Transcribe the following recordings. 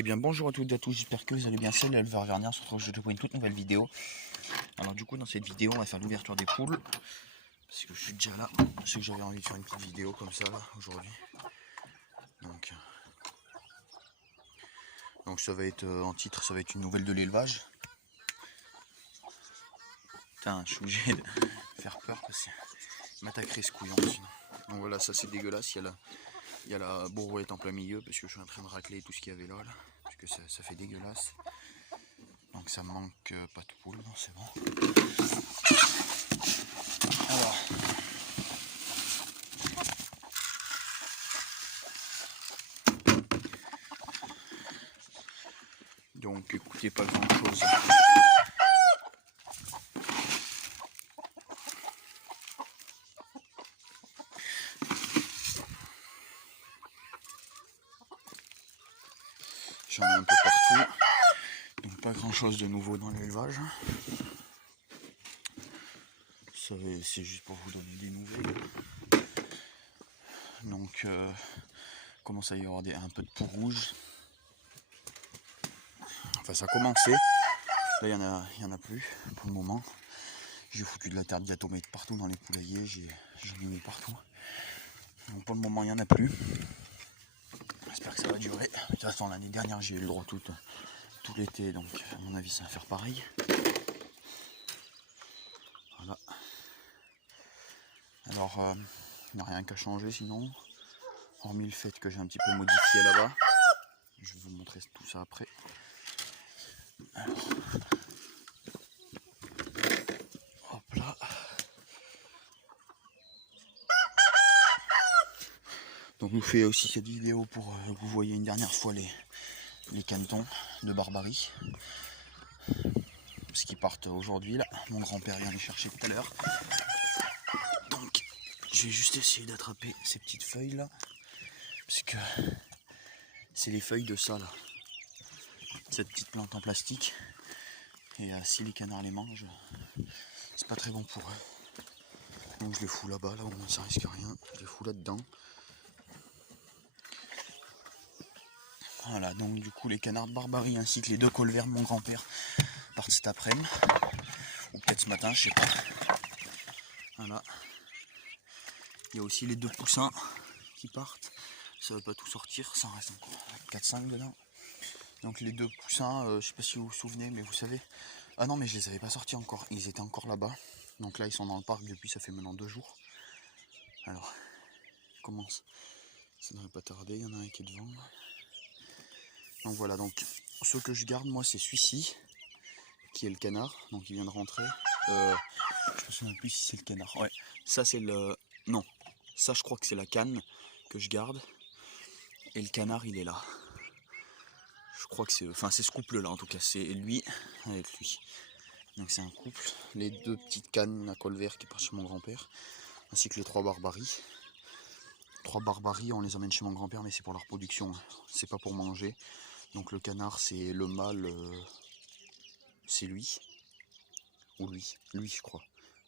Eh bien bonjour à toutes et à tous, j'espère que vous allez bien, c'est l'éleveur Vernier, on se retrouve aujourd'hui pour une toute nouvelle vidéo. Alors du coup dans cette vidéo on va faire l'ouverture des poules, parce que je suis déjà là, je sais que j'avais envie de faire une petite vidéo comme ça là aujourd'hui. Donc ça va être en titre, ça va être une nouvelle de l'élevage. Putain, je suis obligé de faire peur parce qu'il m'attaquerait ce couillon sinon. Donc voilà, ça c'est dégueulasse, il y a la bourrouette en plein milieu parce que je suis en train de racler tout ce qu'il y avait là, parce que ça fait dégueulasse. Donc ça manque pas de poule, non c'est bon. Alors, donc écoutez, pas grand chose. J'en ai un peu partout, donc pas grand chose de nouveau dans l'élevage. C'est juste pour vous donner des nouvelles. Donc commence à y avoir un peu de peau rouge. Enfin ça a commencé. Là il y en a plus pour le moment. J'ai foutu de la terre diatomate partout dans les poulaillers, j'en ai mis partout. Donc pour le moment il n'y en a plus. J'espère que ça va durer. De toute façon l'année dernière j'ai eu le droit tout l'été, donc à mon avis ça va faire pareil. Voilà. Alors il n'y a rien qu'à changer sinon. Hormis le fait que j'ai un petit peu modifié là-bas. Je vais vous montrer tout ça après. Alors, hop là. Donc je vous fais aussi cette vidéo pour que vous voyez une dernière fois les canetons de Barbarie. Parce qu'ils partent aujourd'hui là. Mon grand-père vient les chercher tout à l'heure. Donc je vais juste essayer d'attraper ces petites feuilles là. Parce que c'est les feuilles de ça là. Cette petite plante en plastique. Et si les canards les mangent, c'est pas très bon pour eux. Donc je les fous là-bas, là au moins ça risque rien. Je les fous là-dedans. Voilà, donc du coup les canards de Barbarie ainsi que les deux colverts de mon grand-père partent cet après-midi. Ou peut-être ce matin, je sais pas. Voilà. Il y a aussi les deux poussins qui partent. Ça va pas tout sortir, ça en reste encore 4-5 dedans. Donc les deux poussins, je sais pas si vous vous souvenez, mais vous savez. Ah non mais je les avais pas sortis encore, ils étaient encore là-bas. Donc là ils sont dans le parc depuis ça fait maintenant 2 jours. Alors, commence. Ça devrait pas tarder, il y en a un qui est devant. Donc voilà, donc ce que je garde moi c'est celui-ci, qui est le canard, donc il vient de rentrer. Je me souviens plus si c'est le canard. Ouais, ça c'est le. Non, ça je crois que c'est la canne que je garde. Et le canard il est là. Je crois que c'est. Enfin c'est ce couple là en tout cas, c'est lui avec lui. Donc c'est un couple. Les deux petites cannes à col vert qui partent chez mon grand-père. Ainsi que les 3 barbaries. 3 barbaries, on les amène chez mon grand-père, mais c'est pour la reproduction. C'est pas pour manger. Donc le canard c'est le mâle. C'est lui. Ou lui. Lui je crois.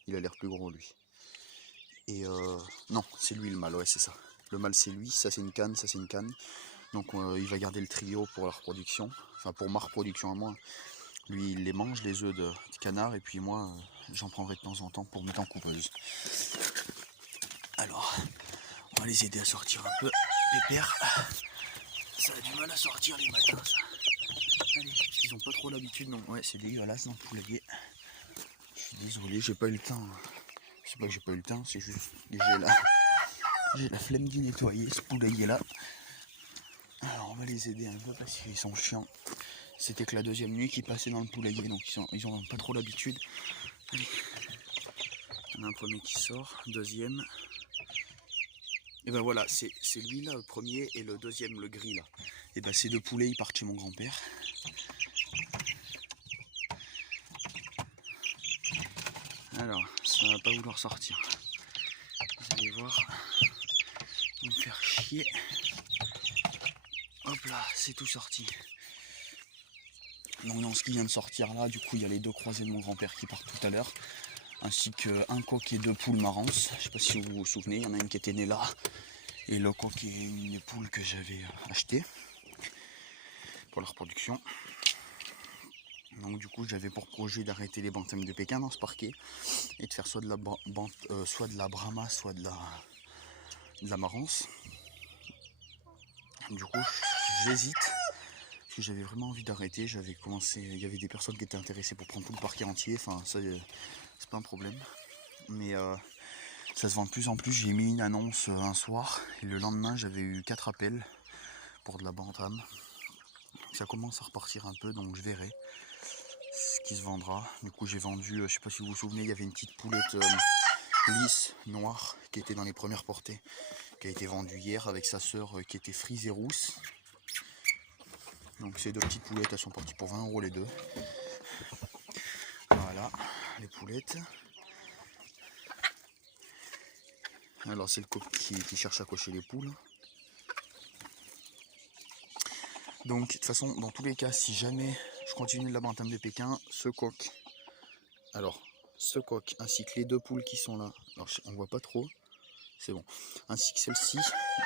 Il a l'air plus gros lui. Et non, c'est lui le mâle, ouais c'est ça. Le mâle c'est lui, ça c'est une canne, ça c'est une canne. Donc il va garder le trio pour la reproduction, enfin pour ma reproduction à moi. Lui il les mange, les œufs de canard, et puis moi j'en prendrai de temps en temps pour mettre en couveuse. Alors, on va les aider à sortir un peu. Pépère, ça a du mal à sortir les matins ça. Allez, ils ont pas trop l'habitude, non. Ouais c'est dégueulasse dans le poulailler. Je suis désolé, j'ai pas eu le temps. C'est pas que j'ai pas eu le temps, c'est juste que j'ai la flemme d'y nettoyer ce poulailler là. Alors on va les aider un peu parce qu'ils sont chiants. C'était que la deuxième nuit qu'ils passaient dans le poulailler, donc ils ont pas trop l'habitude. Allez. On a un premier qui sort, deuxième. Et ben voilà, c'est lui là le premier et le deuxième le gris là. Et ben ces deux poulets ils partent chez mon grand-père. Alors, ça va pas vouloir sortir. Vous allez voir. Ils vont me faire chier. Hop là, c'est tout sorti. Donc dans ce qui vient de sortir là, du coup il y a les deux croisés de mon grand-père qui partent tout à l'heure. Ainsi qu'un coq et 2 poules marrances. Je sais pas si vous vous souvenez, il y en a une qui était née là. Et le coq est une des poules que j'avais achetée. pour la reproduction. Donc du coup j'avais pour projet d'arrêter les bantams de Pékin dans ce parquet et de faire soit de la Brahma, soit de la Marance. Du coup j'hésite, parce que j'avais vraiment envie d'arrêter. J'avais commencé, il y avait des personnes qui étaient intéressées pour prendre tout le parquet entier, enfin ça c'est pas un problème. Mais ça se vend de plus en plus. J'ai mis une annonce un soir et le lendemain j'avais eu 4 appels pour de la bantam. Ça commence à repartir un peu, donc je verrai ce qui se vendra. Du coup j'ai vendu, je sais pas si vous vous souvenez, il y avait une petite poulette lisse, noire, qui était dans les premières portées, qui a été vendue hier avec sa sœur qui était frise et rousse. Donc ces 2 petites poulettes, elles sont parties pour 20 € les 2. Voilà, les poulettes. Alors c'est le coq qui cherche à cocher les poules. Donc de toute façon, dans tous les cas, si jamais je continue de la bantam de Pékin, ce coq, ainsi que les 2 poules qui sont là, alors on voit pas trop, c'est bon, ainsi que celle-ci,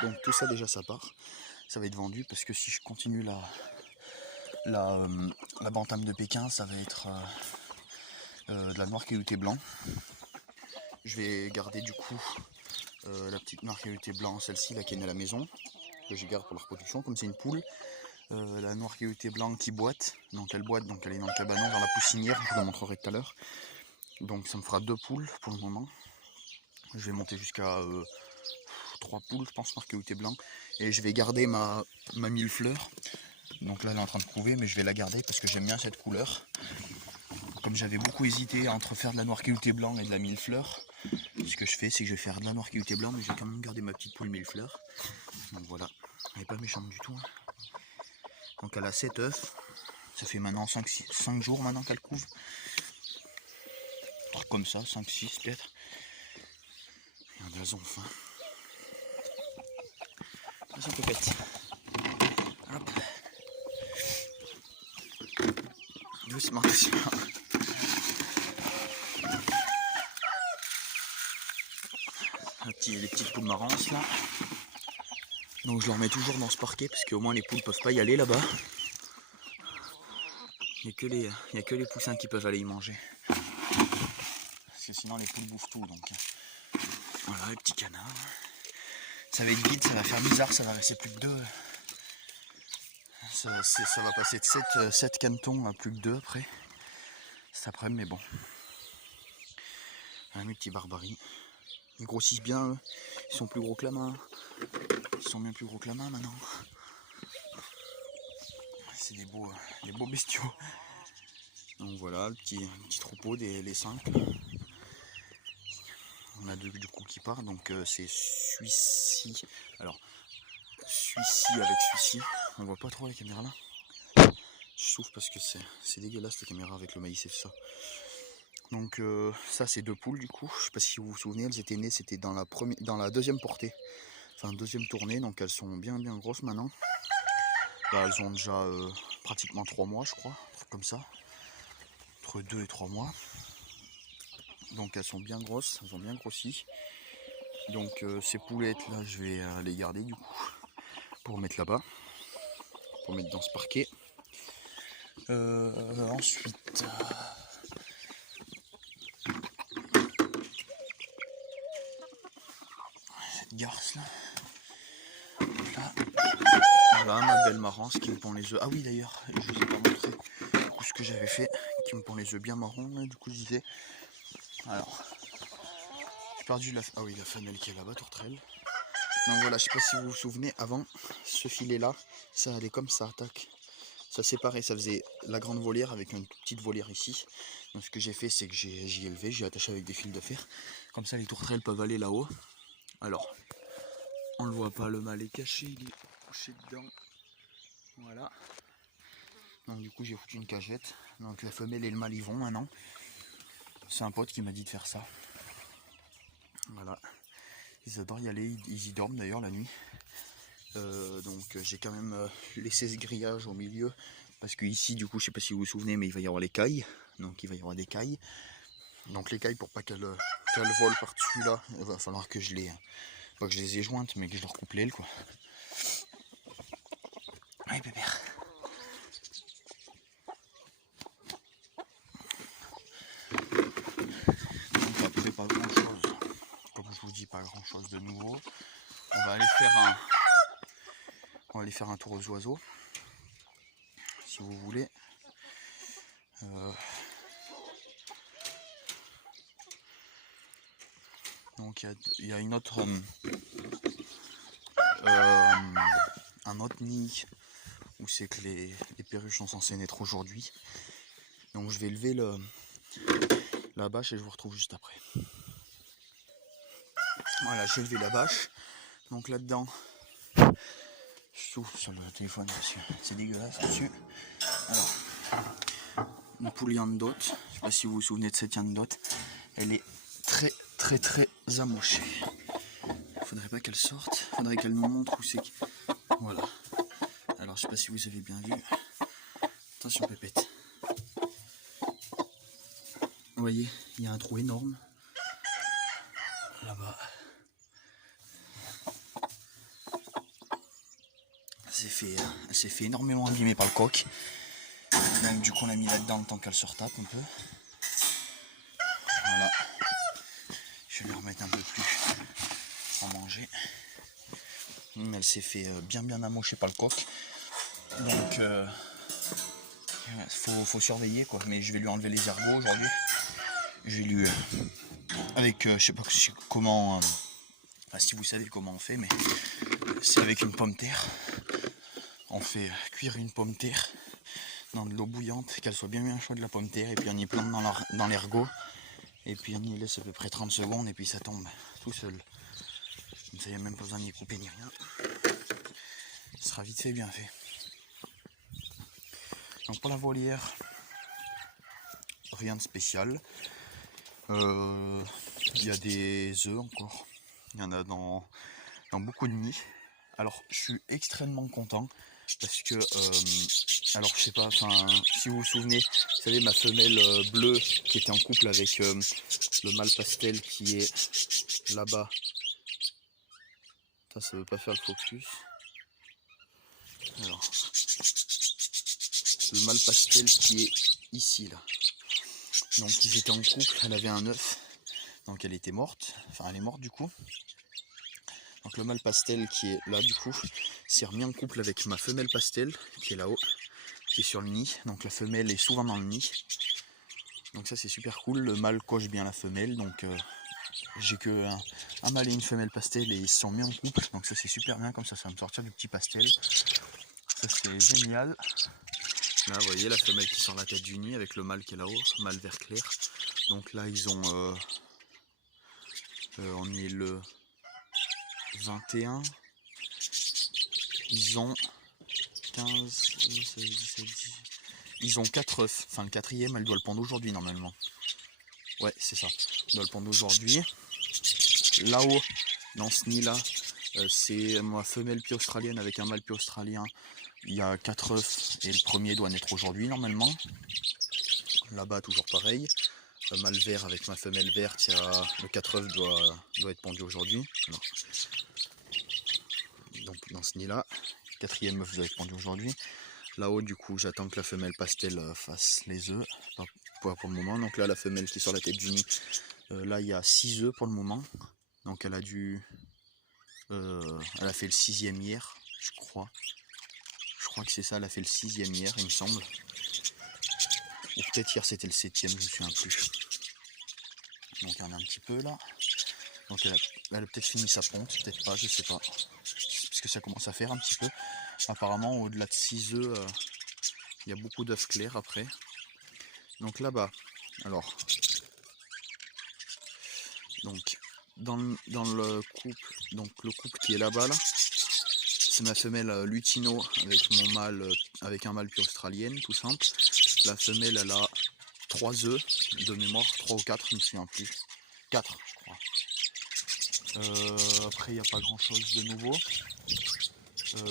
donc tout ça déjà ça part, ça va être vendu, parce que si je continue la bantam de Pékin, ça va être de la noir caillouté blanc. Je vais garder du coup la petite noir caillouté blanc, celle-ci là qui est née à la maison, que je garde pour la reproduction, comme c'est une poule. La noir caillouté blanc qui boite, donc elle est dans le cabanon, dans la poussinière, je vous la montrerai tout à l'heure. Donc ça me fera 2 poules pour le moment. Je vais monter jusqu'à 3 poules, je pense, noir caillouté blanc. Et je vais garder ma millefleur. Donc là elle est en train de couver, mais je vais la garder parce que j'aime bien cette couleur. Comme j'avais beaucoup hésité entre faire de la noir caillouté blanc et de la millefleur, ce que je fais, c'est que je vais faire de la noir caillouté blanc, mais je vais quand même garder ma petite poule millefleur. Donc voilà, elle n'est pas méchante du tout. Donc elle a 7 œufs, ça fait maintenant 5 jours maintenant qu'elle couve. Un truc comme ça, 5-6 peut-être. Regardez, elles ont faim. Elles sont coquettes. Hop. Doucement, doucement. Les petites poules marrances là. Donc je leur mets toujours dans ce parquet parce qu'au moins les poules peuvent pas y aller là-bas. Il n'y a que les poussins qui peuvent aller y manger. Parce que sinon les poules bouffent tout. Donc voilà les petits canards. Ça va être vite, ça va faire bizarre, ça va rester plus que 2. Ça va passer de 7 canetons à plus que 2 après. Cet après-midi, mais bon. Voilà mes petits barbaries. Ils grossissent bien, eux. Ils sont plus gros que la main. Ils sont bien plus gros que la main maintenant. C'est des beaux bestiaux. Donc voilà, le petit troupeau les 5. On a 2 du coup qui partent, donc c'est celui-ci. Alors, celui-ci avec celui-ci. On voit pas trop la caméra là. Je souffle parce que c'est dégueulasse la caméra avec le maïs et tout ça. Donc ça c'est 2 poules du coup. Je sais pas si vous vous souvenez, elles étaient nées, c'était dans la 2e portée. Enfin 2e tournée, donc elles sont bien grosses maintenant. Là, elles ont déjà pratiquement 3 mois je crois, un truc comme ça. Entre 2 et 3 mois. Donc elles sont bien grosses, elles ont bien grossi. Donc ces poulettes là je vais les garder du coup pour mettre là-bas, pour mettre dans ce parquet. Ensuite cette garce là. Voilà ma belle marrance qui me pond les œufs. Ah oui d'ailleurs, je vous ai pas montré du coup, ce que j'avais fait, qui me pond les œufs bien marrons là, du coup je disais. Alors, j'ai perdu la femelle qui est là-bas, tourterelle. Donc voilà, je sais pas si vous vous souvenez, avant ce filet là, ça allait comme ça, tac. Ça séparait, ça faisait la grande volière avec une petite volière ici. Donc ce que j'ai fait, c'est que j'y ai levé, j'ai attaché avec des fils de fer. Comme ça les tourterelles peuvent aller là-haut. Alors, on le voit pas, le mâle est caché, il est couché dedans. Voilà. Donc du coup j'ai foutu une cagette. Donc la femelle et le mâle y vont maintenant. C'est un pote qui m'a dit de faire ça. Voilà. Ils adorent y aller, ils y dorment d'ailleurs la nuit. Donc j'ai quand même laissé ce grillage au milieu. Parce que ici du coup je sais pas si vous vous souvenez, mais il va y avoir les cailles. Donc il va y avoir des cailles. Donc les cailles, pour pas qu'elles volent par-dessus là, il va falloir que pas que je les ai jointes, mais que je leur coupe l'aile quoi. Allez bébé. aller faire un tour aux oiseaux, si vous voulez. Donc il y a une autre, un autre nid où c'est que les perruches sont censées naître aujourd'hui. Donc je vais lever la bâche et je vous retrouve juste après. Voilà, j'ai levé la bâche. Donc là-dedans, je souffle sur le téléphone parce que c'est dégueulasse dessus. Alors, une poule yandotte, je ne sais pas si vous vous souvenez de cette yandotte, elle est très amochée. Il faudrait pas qu'elle sorte, il faudrait qu'elle nous montre où c'est que... Voilà. Alors je sais pas si vous avez bien vu. Attention pépette. Vous voyez, il y a un trou énorme. Là-bas. Elle s'est fait énormément abîmer par le coq. Donc du coup on l'a mis là-dedans le temps qu'elle se retape un peu. Voilà. Je vais lui remettre un peu plus à manger. Elle s'est fait bien amocher par le coq. Donc faut surveiller quoi. Mais je vais lui enlever les ergots aujourd'hui. Je vais lui avec je sais pas comment enfin, si vous savez comment on fait, mais c'est avec une pomme de terre. On fait cuire une pomme de terre dans de l'eau bouillante, qu'elle soit bien chaude la pomme de terre, et puis on y plante dans l'ergot, et puis on y laisse à peu près 30 secondes, et puis ça tombe tout seul. Comme ça, il n'y a même pas besoin d'y couper ni rien. Ce sera vite fait, bien fait. Donc pour la volière, rien de spécial. Il y a des œufs encore. Il y en a dans beaucoup de nids. Alors je suis extrêmement content parce que alors je sais pas, enfin si vous vous souvenez, vous savez ma femelle bleue qui était en couple avec le mâle pastel qui est là-bas. Ça veut pas faire le focus. Alors le mâle pastel qui est ici là. Donc ils étaient en couple, elle avait un œuf, donc elle était morte, enfin elle est morte du coup. Donc le mâle pastel qui est là du coup s'est remis en couple avec ma femelle pastel qui est là-haut, qui est sur le nid. Donc la femelle est souvent dans le nid. Donc ça c'est super cool, le mâle coche bien la femelle. Donc j'ai que un mâle et une femelle pastel et ils se sont mis en couple. Donc ça c'est super bien, comme ça va me sortir du petit pastel. Ça c'est génial. Là vous voyez la femelle qui sort la tête du nid avec le mâle qui est là-haut, mâle vert clair. Donc là ils ont on est le 21, ils ont 15, 16, 17, 18. Ils ont 4 œufs, enfin le quatrième elle doit le pondre aujourd'hui normalement. Ouais c'est ça, elle doit le pondre aujourd'hui. Là-haut, dans ce nid là, c'est ma femelle pie australienne avec un mâle pie australien. Il y a 4 œufs et le premier doit naître aujourd'hui normalement. Là-bas toujours pareil. Le mâle vert avec ma femelle verte, le 4 œufs doit être pondu aujourd'hui. Donc dans ce nid là, le quatrième œuf doit être pondu aujourd'hui. Là-haut du coup j'attends que la femelle pastel fasse les œufs, pas pour le moment. Donc là la femelle qui sort la tête du nid, là il y a 6 œufs pour le moment. Donc elle a elle a fait le 6e hier, je crois. Je crois que c'est ça, elle a fait le 6e hier il me semble. Ou peut-être hier c'était le 7e, je ne me souviens plus. Donc il y en a un petit peu là. Donc elle a peut-être fini sa ponte, peut-être pas, je sais pas. Parce que ça commence à faire un petit peu. Apparemment au-delà de 6 œufs, il y a beaucoup d'œufs clairs après. Donc là-bas, alors. Donc dans le couple, donc le couple qui est là-bas là, c'est ma femelle lutino avec mon mâle, avec un mâle pie australienne, tout simple. La femelle elle a 3 œufs de mémoire, 3 ou 4, je ne me souviens plus. 4 je crois. Après il n'y a pas grand chose de nouveau.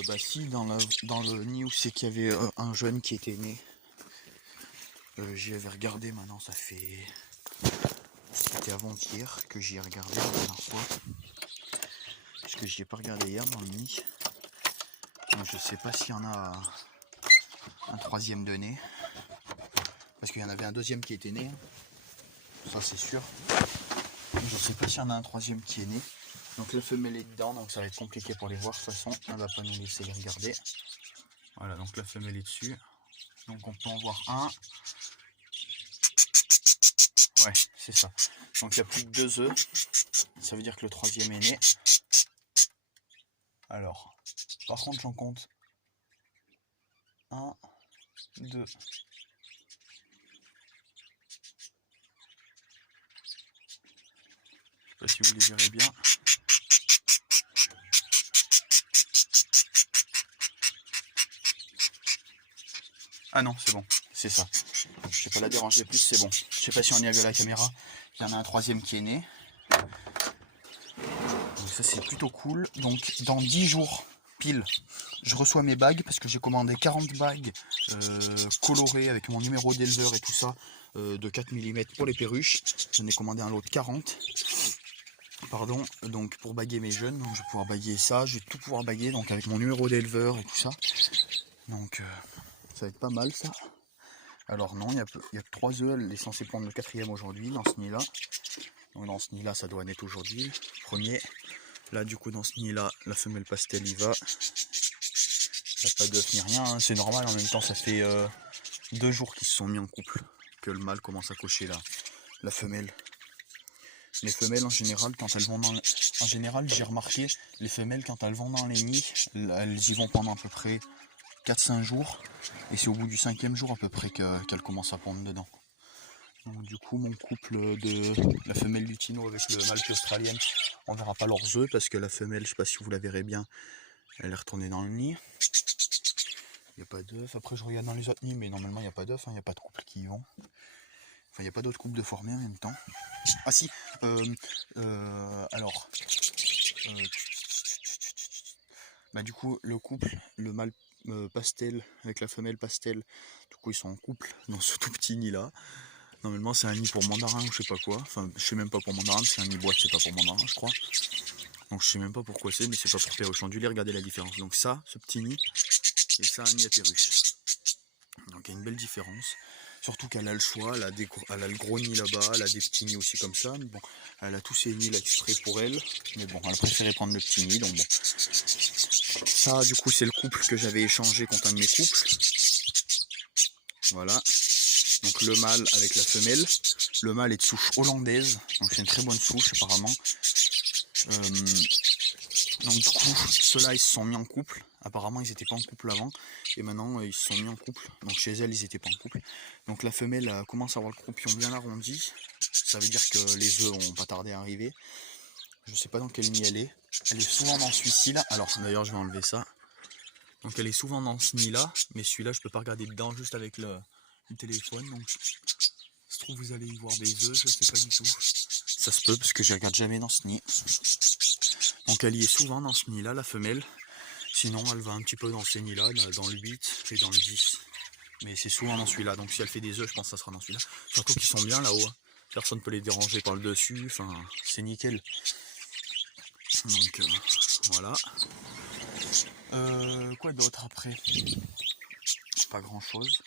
Bah si, dans le nid où c'est qu'il y avait un jeune qui était né. J'y avais regardé maintenant, ça fait... C'était avant-hier que j'y ai regardé la dernière fois. Parce que j'y ai pas regardé hier dans le nid. Donc je sais pas s'il y en a un 3e de né. Parce qu'il y en avait un 2e qui était né. Ça c'est sûr. Je sais pas s'il y en a un 3e qui est né. Donc la femelle est dedans, donc ça va être compliqué pour les voir. De toute façon, elle va pas nous laisser les regarder. Voilà, donc la femelle est dessus. Donc on peut en voir un. Ouais, c'est ça. Donc il y a plus que 2 œufs. Ça veut dire que le 3e est né. Alors, par contre j'en compte 1, 2. Je sais pas si vous les verrez bien. Ah non, c'est bon, c'est ça. Je vais pas la déranger plus, c'est bon. Je sais pas si on y a vu à la caméra. Il y en a un 3e qui est né. Donc ça c'est plutôt cool. Donc dans 10 jours pile, je reçois mes bagues parce que j'ai commandé 40 bagues colorées avec mon numéro d'éleveur et tout ça de 4 mm pour les perruches. J'en ai commandé un lot de 40. Pardon, donc pour baguer mes jeunes, donc je vais pouvoir baguer ça, je vais tout pouvoir baguer donc avec mon numéro d'éleveur et tout ça. Donc ça va être pas mal ça. Alors non, il y a que 3 œufs, elle est censée prendre le 4e aujourd'hui dans ce nid-là. Donc dans ce nid-là, ça doit naître aujourd'hui. Premier. Là du coup dans ce nid-là, la femelle pastel y va. Il n'y a pas d'œuf ni rien, hein. C'est normal, en même temps ça fait 2 jours qu'ils se sont mis en couple, que le mâle commence à cocher la femelle. Les femelles en général, quand elles vont dans en général, j'ai remarqué, les femelles quand elles vont dans les nids, elles y vont pendant à peu près 4-5 jours. Et c'est au bout du 5e jour à peu près qu'elles commencent à pondre dedans. Donc du coup mon couple de la femelle lutino avec le mâle australienne, on verra pas leurs œufs parce que la femelle, je sais pas si vous la verrez bien, elle est retournée dans le nid. Il n'y a pas d'œufs. Après je regarde dans les autres nids, mais normalement il n'y a pas d'œufs, hein. Il n'y a pas de couple qui y vont. Enfin, il n'y a pas d'autres couples de formés en même temps. Ah si, alors, bah du coup, le couple, le mâle pastel avec la femelle pastel, du coup ils sont en couple dans ce tout petit nid là. Normalement c'est un nid pour mandarin ou je sais pas quoi. Enfin, je sais même pas pour mandarin, c'est un nid boîte, c'est pas pour mandarin je crois. Donc je sais même pas pourquoi c'est, mais c'est pas pour perruche. Du lait, regardez la différence. Donc ça, ce petit nid, et ça un nid à perruche. Donc il y a une belle différence. Surtout qu'elle a le choix, elle a le gros nid là-bas, elle a des petits nids aussi comme ça. Mais bon, elle a tous ces nids là exprès pour elle. Mais bon, elle a préféré prendre le petit nid, donc bon. Ça, du coup, c'est le couple que j'avais échangé contre un de mes couples. Voilà. Donc le mâle avec la femelle. Le mâle est de souche hollandaise, donc c'est une très bonne souche apparemment. Donc du coup, ceux-là ils se sont mis en couple. Apparemment ils n'étaient pas en couple avant. Et maintenant ils se sont mis en couple. Donc chez elle ils n'étaient pas en couple. Donc la femelle commence à avoir le croupion bien arrondi. Ça veut dire que les œufs ont pas tardé à arriver. Je sais pas dans quel nid elle est. Elle est souvent dans celui-ci là. Alors d'ailleurs je vais enlever ça. Donc elle est souvent dans ce nid là. Mais celui-là je peux pas regarder dedans juste avec le téléphone. Donc se trouve vous allez y voir des œufs, je sais pas du tout. Ça se peut parce que je regarde jamais dans ce nid. Donc elle y est souvent dans ce nid là, la femelle. Sinon elle va un petit peu dans ces nids là, dans le 8 et dans le 10. Mais c'est souvent dans celui-là. Donc si elle fait des œufs, je pense que ça sera dans celui-là. Surtout qu'ils sont bien là-haut. Personne ne peut les déranger par le dessus. Enfin, c'est nickel. Donc voilà. Quoi d'autre après? Pas grand-chose.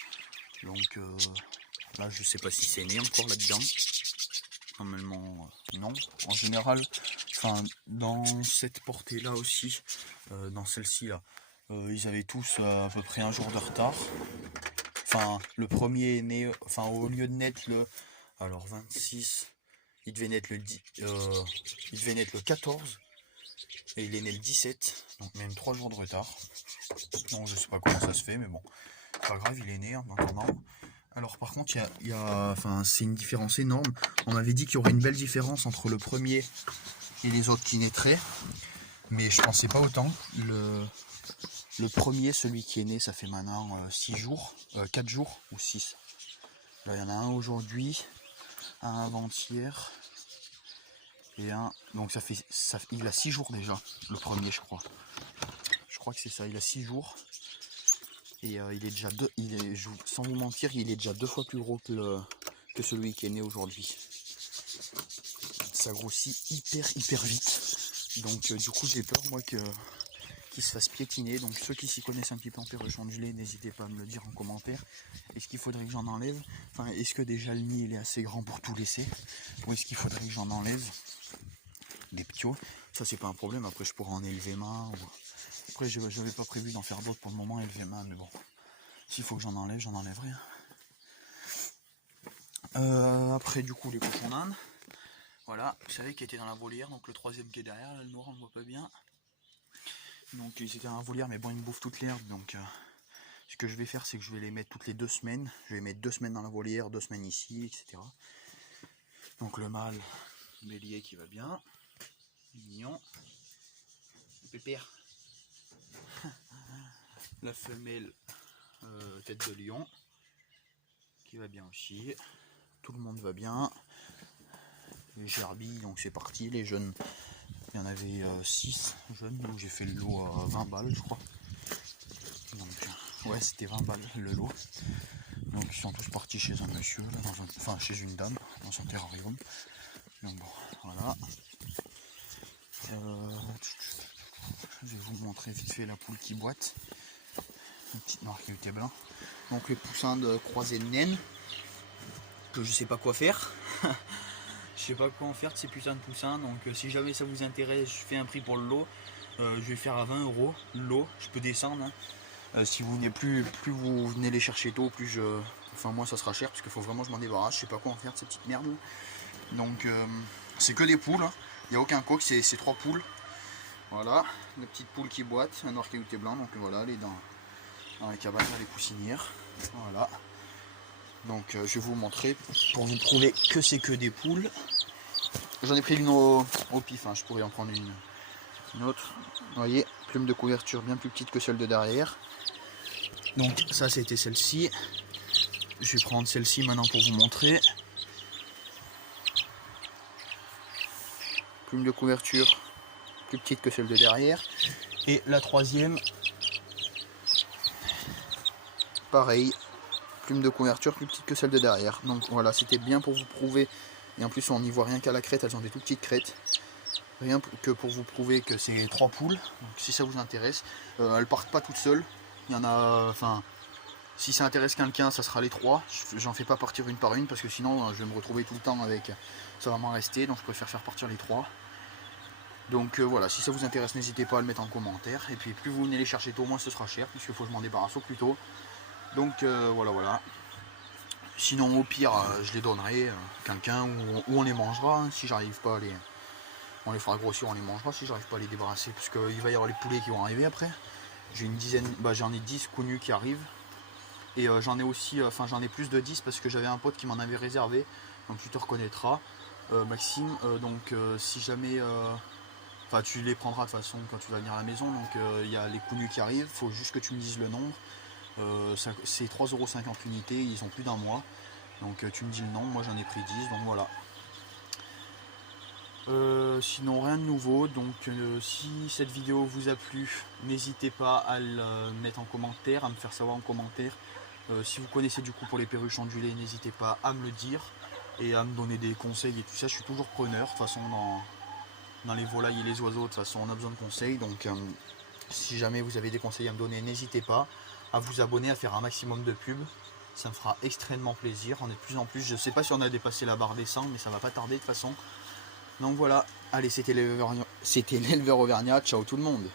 Donc là je sais pas si c'est né encore là-dedans. Normalement non. En général, enfin dans cette portée là aussi, dans celle-ci là, ils avaient tous à peu près un jour de retard. Enfin le premier est né, enfin au lieu de naître le, alors 26, il devait naître le 10, il devait naître le 14 et il est né le 17, donc même 3 jours de retard. Donc je sais pas comment ça se fait, mais bon, c'est pas grave, il est né en attendant. Alors par contre, enfin, c'est une différence énorme. On avait dit qu'il y aurait une belle différence entre le premier et les autres qui naîtraient. Mais je pensais pas autant. Le premier, celui qui est né, ça fait maintenant 6 jours, 4 jours ou 6. Là, il y en a un aujourd'hui, un avant-hier et un... Donc il a 6 jours déjà, le premier je crois. Je crois que c'est ça, il a 6 jours. Et il est déjà sans vous mentir, il est déjà 2 fois plus gros que celui qui est né aujourd'hui. Ça grossit hyper vite. Donc du coup j'ai peur moi qu'il se fasse piétiner. Donc ceux qui s'y connaissent un petit peu en perruche ondulée, n'hésitez pas à me le dire en commentaire. Est-ce qu'il faudrait que j'en enlève? Enfin, est-ce que déjà le nid il est assez grand pour tout laisser? Ou est-ce qu'il faudrait que j'en enlève des ptios? Ça c'est pas un problème, après je pourrais en élever main. Après je n'avais pas prévu d'en faire d'autres pour le moment, élever main, mais bon. S'il faut que j'en enlèverai. Après du coup les cochons d'Inde. Voilà, vous savez qui était dans la volière, donc le troisième qui est derrière, là, le noir on le voit pas bien. Donc ils étaient dans la volière, mais bon ils me bouffent toute l'herbe, donc ce que je vais faire c'est que je vais les mettre toutes les 2 semaines. Je vais mettre 2 semaines dans la volière, 2 semaines ici, etc. Donc le mâle bélier qui va bien, mignon, le pépère. La femelle tête de lion qui va bien aussi. Tout le monde va bien. Les gerbilles, donc c'est parti. Les jeunes, il y en avait 6 jeunes, donc j'ai fait le lot à 20 balles je crois. Donc ouais, c'était 20 balles le lot. Donc ils sont tous partis chez un monsieur, là, enfin chez une dame, dans son terrarium. Donc bon, voilà. Je vais vous montrer vite fait la poule qui boite. Une petite noire qui était blanc. Donc les poussins de croisée de naine, que je sais pas quoi faire. Je sais pas quoi en faire de ces putains de poussins. Donc si jamais ça vous intéresse, je fais un prix pour le lot. Je vais faire à 20 € le lot. Je peux descendre. Hein. Si vous venez plus vous venez les chercher tôt, enfin moi ça sera cher parce qu'il faut vraiment que je m'en débarrasse. Je sais pas quoi en faire de ces petites merdes. Donc c'est que des poules. Hein. Il n'y a aucun coq, c'est 3 poules. Voilà, la petite poule qui boite, un noir caillouté blanc. Donc voilà, elle est dans les cabanes, dans les poussinières. Voilà. Donc je vais vous montrer pour vous prouver que c'est que des poules. J'en ai pris une au pif, hein. Je pourrais en prendre une autre. Vous voyez, plume de couverture bien plus petite que celle de derrière. Donc ça c'était celle-ci. Je vais prendre celle-ci maintenant pour vous montrer. Plume de couverture plus petite que celle de derrière. Et la troisième, pareil, plume de couverture plus petite que celle de derrière. Donc voilà, c'était bien pour vous prouver. Et en plus on n'y voit rien qu'à la crête, elles ont des tout petites crêtes. Rien que pour vous prouver que c'est 3 poules. Donc si ça vous intéresse, elles partent pas toutes seules. Il y en a, enfin, si ça intéresse quelqu'un, ça sera les 3. J'en fais pas partir une par une parce que sinon je vais me retrouver tout le temps avec, ça va m'en rester. Donc je préfère faire partir les 3. Donc voilà, si ça vous intéresse, n'hésitez pas à le mettre en commentaire. Et puis plus vous venez les chercher tôt, moins ce sera cher, puisqu'il faut que je m'en débarrasse au plus tôt. Donc voilà. Sinon au pire, je les donnerai à quelqu'un ou on les mangera. Hein, si j'arrive pas à les... On les fera grossir, on les mangera si j'arrive pas à les débarrasser. Puisqu'il va y avoir les poulets qui vont arriver après. J'ai une dizaine, j'en ai 10 connus qui arrivent. Et j'en ai aussi, j'en ai plus de 10 parce que j'avais un pote qui m'en avait réservé. Donc tu te reconnaîtras, Maxime. Donc si jamais... Enfin, tu les prendras de toute façon quand tu vas venir à la maison. Donc, il y a les connus qui arrivent. Il faut juste que tu me dises le nombre. C'est 3,50 € l'unité. Ils ont plus d'1 mois. Donc, tu me dis le nombre. Moi, j'en ai pris 10. Donc, voilà. Sinon, rien de nouveau. Donc, si cette vidéo vous a plu, n'hésitez pas à le mettre en commentaire, à me faire savoir en commentaire. Si vous connaissez du coup pour les perruches ondulées, n'hésitez pas à me le dire et à me donner des conseils et tout ça. Je suis toujours preneur. De toute façon, dans les volailles et les oiseaux, de toute façon on a besoin de conseils. Donc si jamais vous avez des conseils à me donner, n'hésitez pas à vous abonner, à faire un maximum de pubs. Ça me fera extrêmement plaisir. On est de plus en plus. Je sais pas si on a dépassé la barre des 100, mais ça va pas tarder de toute façon. Donc voilà, allez, c'était l'éleveur auvergnat. Ciao tout le monde.